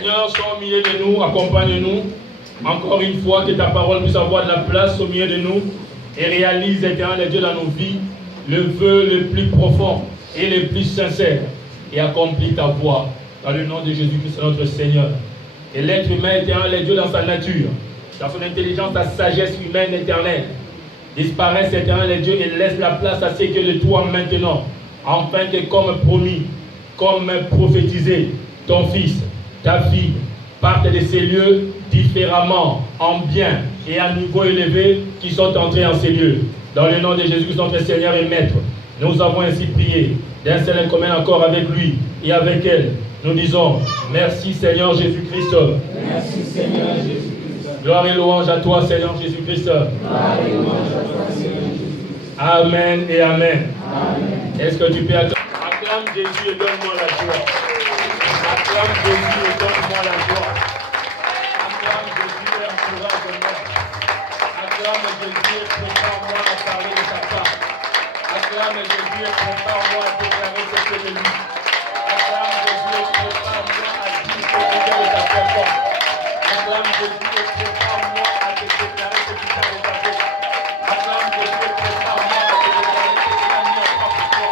Seigneur, sois au milieu de nous, accompagne-nous. Encore une fois, que ta parole puisse avoir de la place au milieu de nous et réalise, éternel Dieu, dans nos vies, le vœu le plus profond et le plus sincère et accomplis ta voie dans le nom de Jésus-Christ, notre Seigneur. Et l'être humain, éternel Dieu, dans sa nature, dans son intelligence, sa sagesse humaine éternelle, disparaisse, éternel Dieu, et laisse la place à ce que de toi maintenant, afin que comme promis, comme prophétisé, ton fils, ta fille, partent de ces lieux différemment, en bien et à niveau élevé, qui sont entrés en ces lieux. Dans le nom de Jésus-Christ, notre Seigneur et Maître, nous avons ainsi prié, d'un seul et commun accord avec lui et avec elle. Nous disons, merci Seigneur Jésus-Christ. Merci Seigneur Jésus-Christ. Gloire et louange à toi Seigneur Jésus-Christ. Gloire et louange à toi Seigneur Jésus-Christ. Amen et Amen. Amen. Est-ce que tu peux acclamer Jésus et donne-moi la joie. Acclame Jésus et donne-moi la joie. Acclame Jésus et encourage-moi. Acclame Jésus et prépare-moi à parler de ta part. Acclame Jésus et prépare-moi à déclarer ce que de lui. Acclame Jésus et prépare-moi à dire ce que de ta personne. Acclame Jésus et prépare-moi à te déclarer ce qui t'a réservé. Acclame Jésus et prépare-moi à te déclarer ce qu'il a mis en place pour toi.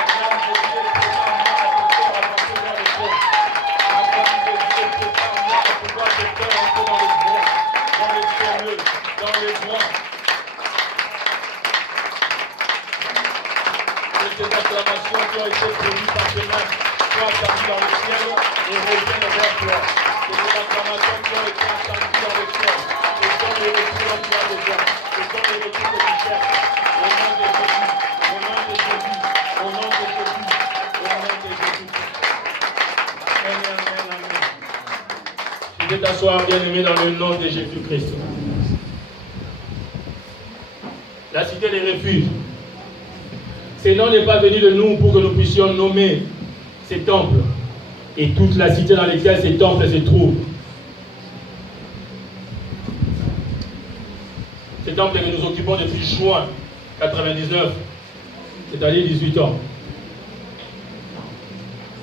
Acclame Jésus et prépare-moi à te faire avancer dans les choses. Acclame Jésus et prépare-moi à pouvoir te faire entrer dans les droits, dans les sérieux, dans les droits. Que ces acclamations qui ont été produites par tes mains soient attendues dans le ciel et reviennent vers toi. Que ces acclamations qui ont été attendues dans le ciel et sont les retours dont tu as besoin, ce sont les retours que tu cherches. Au nom de Jésus, au nom de Jésus, au nom de Jésus, au nom de Jésus. Amen, amen, amen. Tu peux t'asseoir, bien-aimé, dans le nom de Jésus-Christ. La cité des refuges. Ce nom n'est pas venu de nous pour que nous puissions nommer ces temples et toute la cité dans laquelle ces temples se trouvent. Ces temples que nous occupons depuis juin 99, c'est-à-dire 18 ans,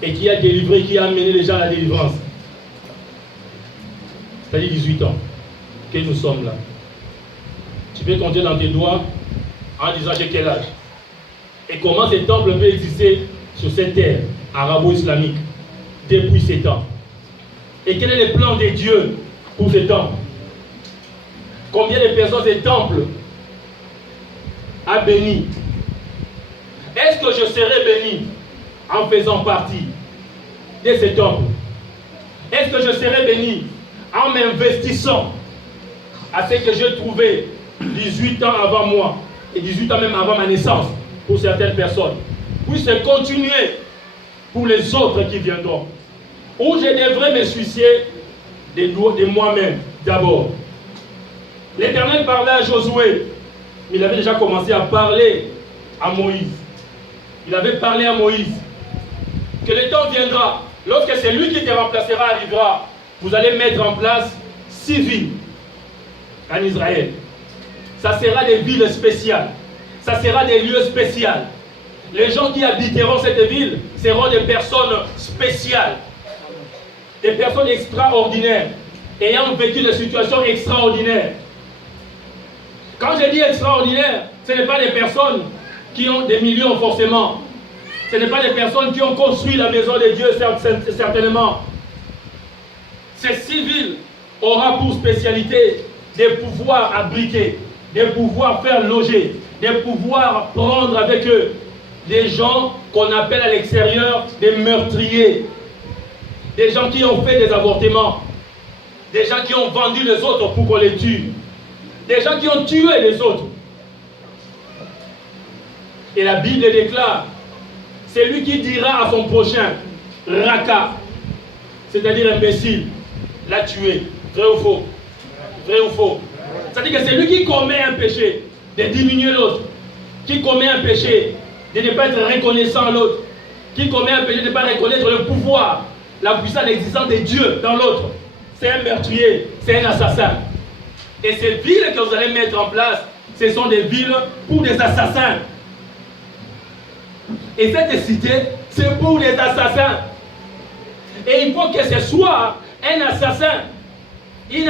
et qui a délivré, qui a amené les gens à la délivrance, c'est-à-dire 18 ans que nous sommes là. Tu peux compter dans tes doigts en disant j'ai quel âge. Et comment ces temples peuvent exister sur cette terre arabo-islamique depuis ces temps. Et quel est le plan de Dieu pour ces temples? Combien de personnes ces temples a béni? Est-ce que je serai béni en faisant partie de ces temples? Est-ce que je serai béni en m'investissant à ce que j'ai trouvé 18 ans avant moi et 18 ans même avant ma naissance? Pour certaines personnes, puisse continuer pour les autres qui viendront. Ou je devrais me soucier de moi-même d'abord. L'Éternel parlait à Josué, mais il avait déjà commencé à parler à Moïse. Il avait parlé à Moïse que le temps viendra, lorsque c'est lui qui te remplacera arrivera, vous allez mettre en place 6 villes en Israël. Ça sera des villes spéciales. Ça sera des lieux spéciaux. Les gens qui habiteront cette ville seront des personnes spéciales, des personnes extraordinaires, ayant vécu des situations extraordinaires. Quand je dis extraordinaire, ce n'est pas des personnes qui ont des millions forcément. Ce n'est pas des personnes qui ont construit la maison de Dieu certainement. Ces 6 villes auront pour spécialité de pouvoir abriter, de pouvoir faire loger, de pouvoir prendre avec eux des gens qu'on appelle à l'extérieur des meurtriers, des gens qui ont fait des avortements, des gens qui ont vendu les autres pour qu'on les tue, des gens qui ont tué les autres. Et la Bible déclare, c'est lui qui dira à son prochain, Raka, c'est-à-dire imbécile, l'a tué. Vrai ou faux? Vrai ou faux? C'est-à-dire que c'est lui qui commet un péché, de diminuer l'autre, qui commet un péché, de ne pas être reconnaissant à l'autre, qui commet un péché de ne pas reconnaître le pouvoir, la puissance l'existence de Dieu dans l'autre. C'est un meurtrier, c'est un assassin. Et ces villes que vous allez mettre en place, ce sont des villes pour des assassins. Et cette cité, c'est pour les assassins. Et il faut que ce soit Un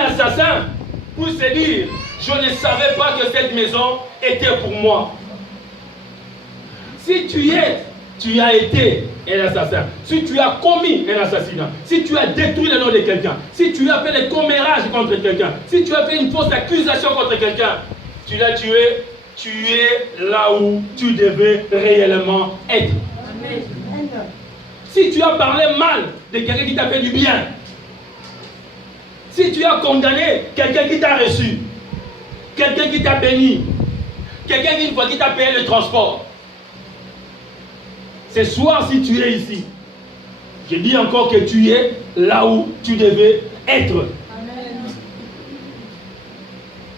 assassin pour se dire, je ne savais pas que cette maison était pour moi. Si tu as été un assassin, si tu as commis un assassinat, si tu as détruit le nom de quelqu'un, si tu as fait des commérages contre quelqu'un, si tu as fait une fausse accusation contre quelqu'un, tu l'as tué, tu es là où tu devais réellement être. Amen. Si tu as parlé mal de quelqu'un qui t'a fait du bien, si tu as condamné quelqu'un qui t'a reçu, quelqu'un qui t'a béni, quelqu'un qui t'a payé le transport, ce soir, si tu es ici, je dis encore que tu es là où tu devais être. Amen.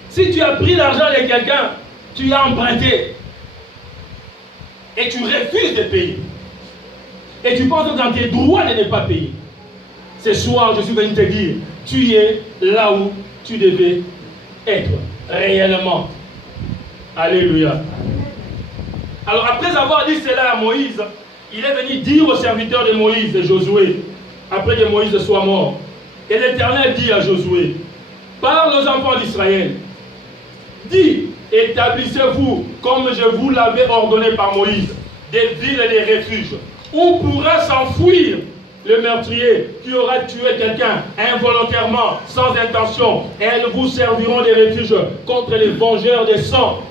Si tu as pris l'argent de quelqu'un, tu as emprunté et tu refuses de payer, et tu penses dans tes droits de ne pas payer, ce soir, je suis venu te dire, tu es là où tu devais être réellement. Alléluia. Alors après avoir dit cela à Moïse, il est venu dire aux serviteurs de Moïse, de Josué, après que Moïse soit mort. Et l'Éternel dit à Josué, parle aux enfants d'Israël, dis, établissez-vous comme je vous l'avais ordonné par Moïse, des villes et des refuges, où pourra s'enfuir le meurtrier qui aura tué quelqu'un involontairement, sans intention, et elles vous serviront de refuge contre les vengeurs des sangs.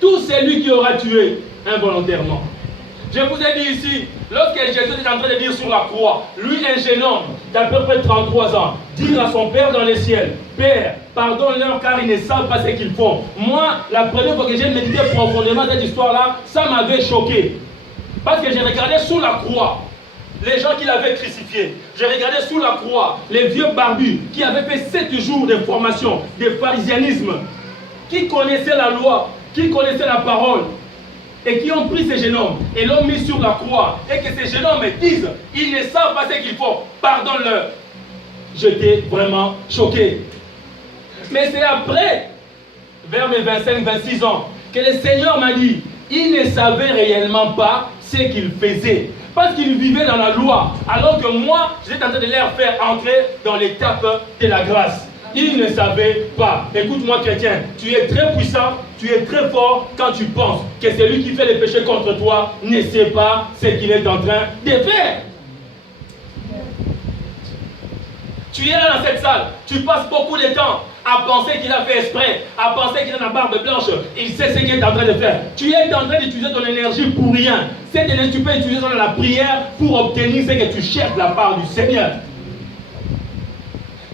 Tout celui qui aura tué involontairement. Je vous ai dit ici, lorsque Jésus est en train de dire sur la croix, lui, un jeune homme d'à peu près 33 ans, dire à son Père dans les ciels, Père, pardonne-leur car ils ne savent pas ce qu'ils font. Moi, la première fois que j'ai médité profondément cette histoire-là, ça m'avait choqué. Parce que j'ai regardé sous la croix les gens qui l'avaient crucifié. J'ai regardé sous la croix les vieux barbus qui avaient fait 7 jours de formation, de pharisianisme, qui connaissaient la loi, qui connaissaient la parole, et qui ont pris ces jeunes hommes et l'ont mis sur la croix, et que ces jeunes hommes disent, ils ne savent pas ce qu'ils font, pardonne-leur. J'étais vraiment choqué. Mais c'est après, vers mes 25-26 ans, que le Seigneur m'a dit, ils ne savaient réellement pas ce qu'ils faisaient. Parce qu'ils vivaient dans la loi, alors que moi, j'étais en train de leur faire entrer dans l'étape de la grâce. Ils ne savaient pas. Écoute-moi, chrétien, tu es très puissant, tu es très fort quand tu penses que celui qui fait les péchés contre toi ne sait pas ce qu'il est en train de faire. Tu es là dans cette salle, tu passes beaucoup de temps à penser qu'il a fait exprès, à penser qu'il a la barbe blanche, il sait ce qu'il est en train de faire. Tu es en train d'utiliser ton énergie pour rien. Cette énergie, tu peux utiliser dans la prière pour obtenir ce que tu cherches de la part du Seigneur.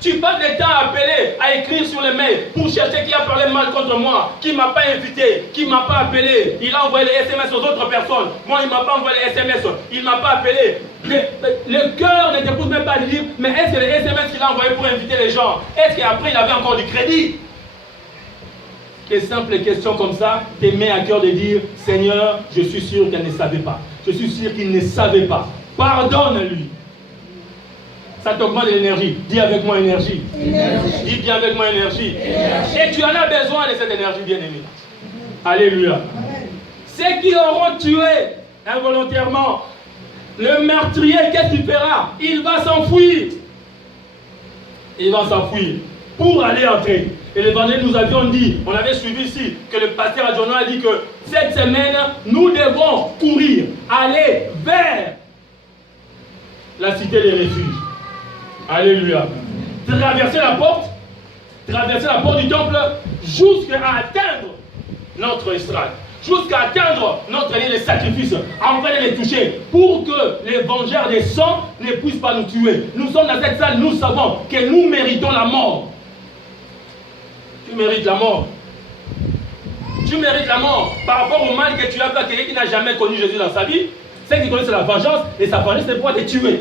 Tu passes le temps à appeler, à écrire sur les mails pour chercher qui a parlé mal contre moi, qui ne m'a pas invité, qui ne m'a pas appelé. Il a envoyé les SMS aux autres personnes. Moi, il ne m'a pas envoyé les SMS, il ne m'a pas appelé. Le cœur ne te pousse même pas à dire, mais est-ce que les SMS qu'il a envoyé pour inviter les gens, est-ce qu'après il avait encore du crédit? Des simples questions comme ça te met à cœur de dire, Seigneur, je suis sûr qu'elle ne savait pas. Je suis sûr qu'il ne savait pas. Pardonne-lui. Ça t'augmente de l'énergie. Dis avec moi énergie. Dis bien avec moi énergie. Et tu en as besoin de cette énergie, bien-aimé. Alléluia. Ceux qui auront tué involontairement le meurtrier, qu'est-ce qu'il fera? Il va s'enfuir. Il va s'enfuir pour aller entrer. Et l'évangile, nous avions dit, on avait suivi ici, que le pasteur Adjournal a dit que cette semaine, nous devons courir, aller vers la cité des refuges. Alléluia. Traverser la porte du temple jusqu'à atteindre notre estrade, jusqu'à atteindre notre lieu de sacrifice, afin de les toucher, pour que les vengeurs des sangs ne puissent pas nous tuer. Nous sommes dans cette salle, nous savons que nous méritons la mort. Tu mérites la mort. Tu mérites la mort par rapport au mal que tu as fait à quelqu'un qui n'a jamais connu Jésus dans sa vie. Ce qui connaît, c'est la vengeance, et sa vengeance, c'est pour te tuer.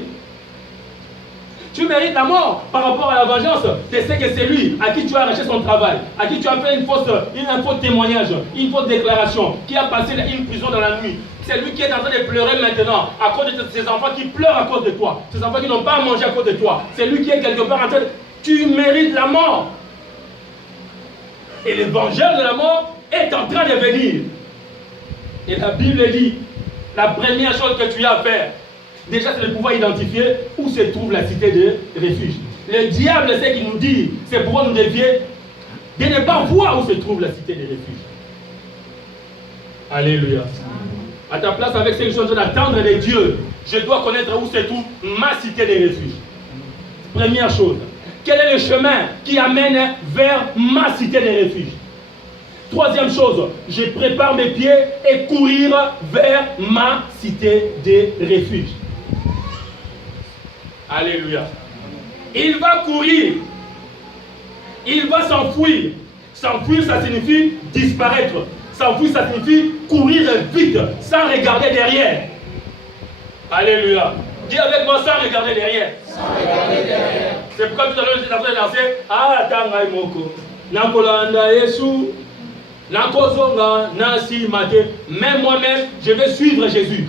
Tu mérites la mort par rapport à la vengeance. Tu sais que c'est lui à qui tu as arraché son travail, à qui tu as fait un faux témoignage, une fausse déclaration, qui a passé une prison dans la nuit. C'est lui qui est en train de pleurer maintenant à cause de ses enfants qui pleurent à cause de toi. Ces enfants qui n'ont pas à manger à cause de toi. C'est lui qui est quelque part en train de... Tu mérites la mort. Et le vengeur de la mort est en train de venir. Et la Bible dit, la première chose que tu as à faire, Déjà, c'est de pouvoir identifier où se trouve la cité de refuge. Le diable, c'est qu'il nous dit, c'est pour nous dévier de ne pas voir où se trouve la cité de refuge. Alléluia. À ta place, avec ces choses d'attendre de Dieu, je dois connaître où se trouve ma cité de refuge. Première chose, quel est le chemin qui amène vers ma cité de refuge? Troisième chose, je prépare mes pieds et courir vers ma cité de refuge. Alléluia. Il va courir. Il va s'enfuir. S'enfuir, ça signifie disparaître. S'enfuir, ça signifie courir vite, sans regarder derrière. Alléluia. Dis avec moi, sans regarder derrière. Sans regarder derrière. C'est pourquoi tout à l'heure, j'étais en train de danser. Ah, tangai moko. Nakolanda Yesu. Nakozonga nasi mate. Même moi-même, je vais suivre Jésus.